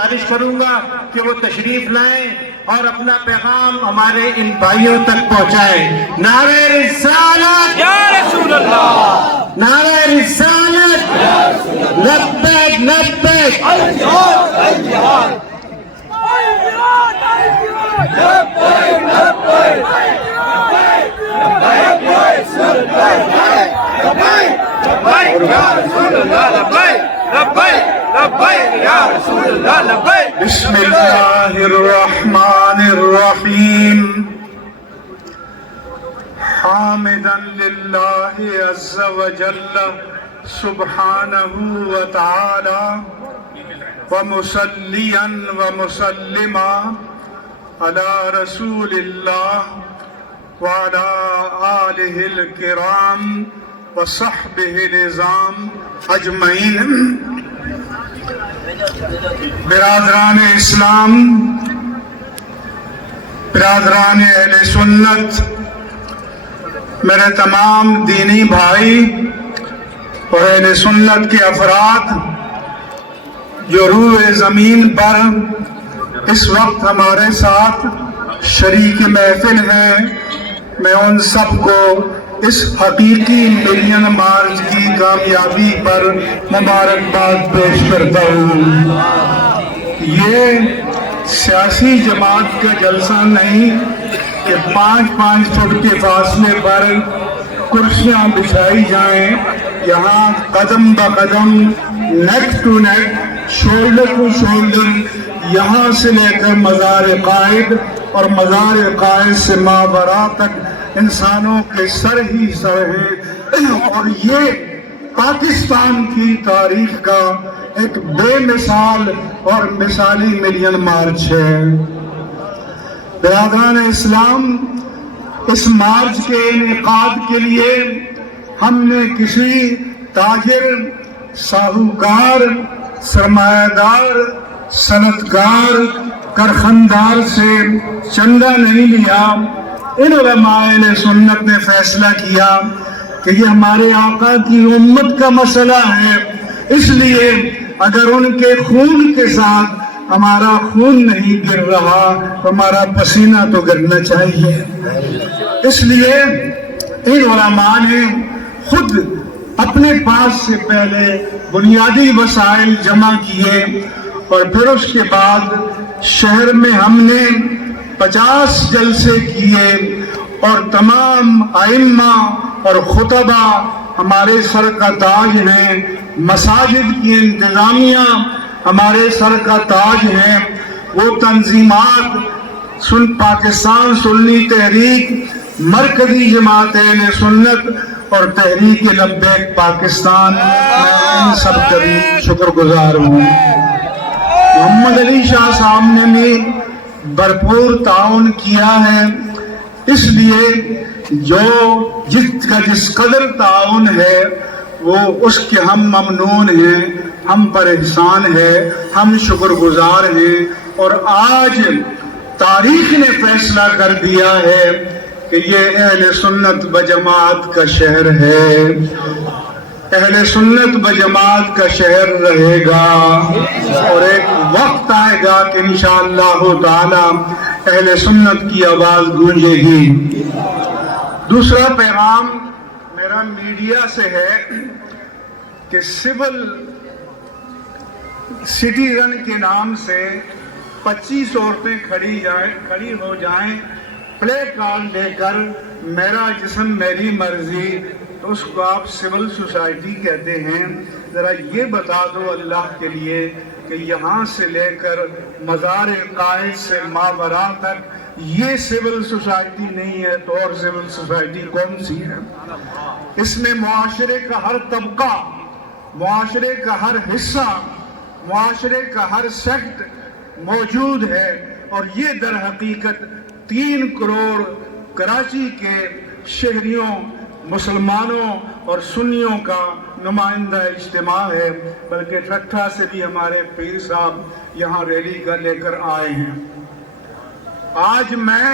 गुजारिश करूंगा कि वो तशरीफ लाएं और अपना पैगाम हमारे इन भाइयों तक पहुंचाएं। नारे रिसालत या रसूल अल्लाह, नारे रिसालत या रसूल अल्लाह, लब्बैक लब्बैक अल जिहाद अल जिहाद, अल जिहाद अल जिहाद, लब्बैक लब्बैक लब्बैक या रसूल अल्लाह, लब्बैक लब्बैक या रसूल अल्लाह, लब्बैक लब्बैक लब्बैक या रसूल अल्लाह, लब्बैक। बिस्मिल्लाहिर रहमानिर रहीम, हामिदन लिल्लाहि अज़्ज़ा व जल्ल सुब्हानहू व तआला व मुसल्लियन व मुसल्लिमा अला रसूलिल्लाह व अला आलिहिल किराम व सहबिहिल निज़ाम अजमईन। बिरादरान इस्लाम, बिरादरान अहले सुन्नत, मेरे तमाम दीनी भाई और अहले सुन्नत के अफराद जो रूए ज़मीन पर इस वक्त हमारे साथ शरीक महफिल हैं, मैं उन सबको इस हकीकी मिलियन मार्च की कामयाबी पर मुबारकबाद पेश करता हूँ। ये सियासी जमात का जलसा नहीं कि 5-5 फुट के फासले पर कुर्सियाँ बिछाई जाएं। यहाँ कदम ब कदम, neck to neck, shoulder to shoulder, यहाँ से लेकर मज़ार कायद और मज़ार कायद से मावरा तक इंसानों के सर ही सर हैं। और ये पाकिस्तान की तारीख का एक बेमिसाल और मिसाली मिलियन मार्च है। बिरादरान इस्लाम, इस मार्च के इनेकाद के लिए हमने किसी ताजिर, साहूकार, सरमायादार, सनतकार, करखनदार से चंदा नहीं लिया। इन उलमाए सुन्नत ने फैसला किया कि ये हमारे आका की उम्मत का मसला है, इसलिए अगर उनके खून के साथ हमारा खून नहीं गिर रहा तो हमारा पसीना तो गिरना चाहिए। इसलिए इन उलमा ने खुद अपने पास से पहले बुनियादी वसाइल जमा किए और फिर उसके बाद शहर में हमने 50 जलसे किए और तमाम आइम्मा और खुतबा हमारे सर का ताज हैं, मसाजिद की इंतजामिया हमारे सर का ताज हैं, वो तंजीमात पाकिस्तान सुन्नी तहरीक, मरकजी जमात अहले सुन्नत और तहरीक लब्बैक पाकिस्तान, मैं इन सब का भी शुक्रगुजार हूँ। मोहम्मद अली शाह साहब ने भी भरपूर ताउन किया है, इसलिए जो जिस कदर ताउन है वो उसके हम ममनून हैं, हम पर एहसान है, हम शुक्रगुजार हैं। और आज तारीख ने फैसला कर दिया है कि ये अहले सुन्नत व जमात का शहर है, अहले सुन्नत व जमात का शहर रहेगा और एक वक्त आएगा कि इंशाअल्लाह ताला अहले सुन्नत की आवाज गूंजेगी। दूसरा पैगाम मेरा मीडिया से है कि सिविल सिटीजन के नाम से 25 औरतें खड़ी हो जाएं प्ले कार्ड लेकर, मेरा जिस्म मेरी मर्जी, तो उसको आप सिविल सोसाइटी कहते हैं। ज़रा ये बता दो अल्लाह के लिए कि यहाँ से लेकर मज़ार कायद से मावरा तक ये सिविल सोसाइटी नहीं है तो और सिविल सोसाइटी कौन सी है? इसमें मुआशरे का हर तबका, मुआशरे का हर हिस्सा, मुआशरे का हर सेक्ट मौजूद है और ये दर हकीकत 3 करोड़ कराची के शहरियों, मुसलमानों और सुन्नियों का नुमाइंदा इज्तिमा है। बल्कि ठट्ठा से भी हमारे पीर साहब यहाँ रैली का लेकर आए हैं। आज मैं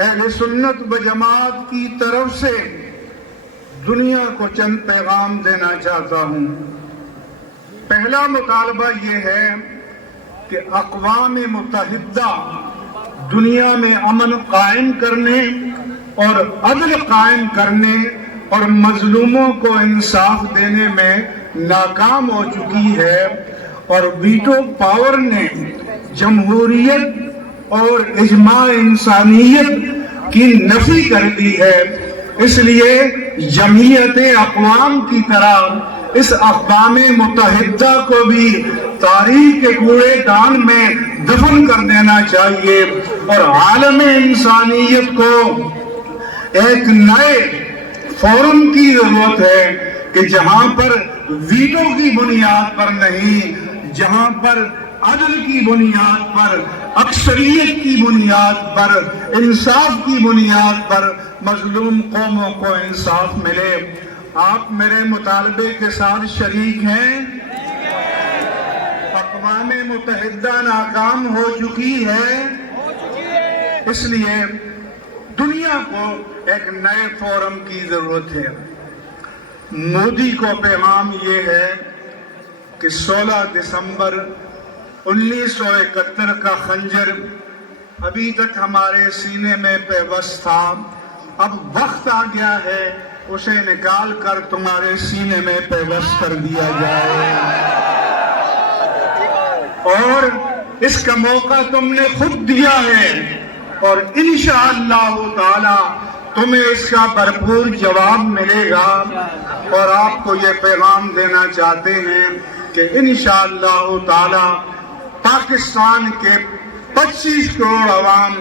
अहले सुन्नत व जमात की तरफ से दुनिया को चंद पैगाम देना चाहता हूँ। पहला मुतालबा ये है کہ اقوام متحدہ دنیا میں امن قائم کرنے اور عدل قائم کرنے اور مظلوموں کو انصاف دینے میں ناکام ہو چکی ہے، اور ویٹو پاور نے جمہوریت اور اجماع انسانیت کی نفی کر دی ہے۔ اس لیے جمعیت اقوام کی طرح اس اقوام متحدہ کو بھی تاریخ کے کوڑے دان میں دفن کر دینا چاہیے، اور عالم انسانیت کو ایک نئے فورم کی ضرورت ہے کہ جہاں پر ویٹو کی بنیاد پر نہیں، جہاں پر عدل کی بنیاد پر، اکثریت کی بنیاد پر، انصاف کی بنیاد پر مظلوم قوموں کو انصاف ملے۔ آپ میرے مطالبے کے ساتھ شریک ہیں؟ اقوام متحدہ ناکام ہو چکی ہے، اس لیے دنیا کو ایک نئے فورم کی ضرورت ہے۔ مودی کو پیغام یہ ہے کہ 16 دسمبر 1971 کا خنجر ابھی تک ہمارے سینے میں پیوست تھا، اب وقت آ گیا ہے اسے نکال کر تمہارے سینے میں پیوست کر دیا جائے، اور اس کا موقع تم نے خود دیا ہے، اور انشاءاللہ تعالی تمہیں اس کا بھرپور جواب ملے گا۔ اور آپ کو یہ پیغام دینا چاہتے ہیں کہ انشاءاللہ تعالی پاکستان کے 25 کروڑ عوام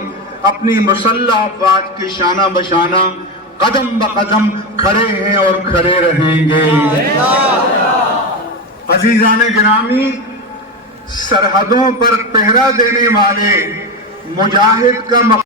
اپنی مسلح افواج کی شانہ بشانہ قدم بقدم کھڑے ہیں اور کھڑے رہیں گے۔ عزیزان گرامی، سرحدوں پر پہرا دینے والے مجاہد کا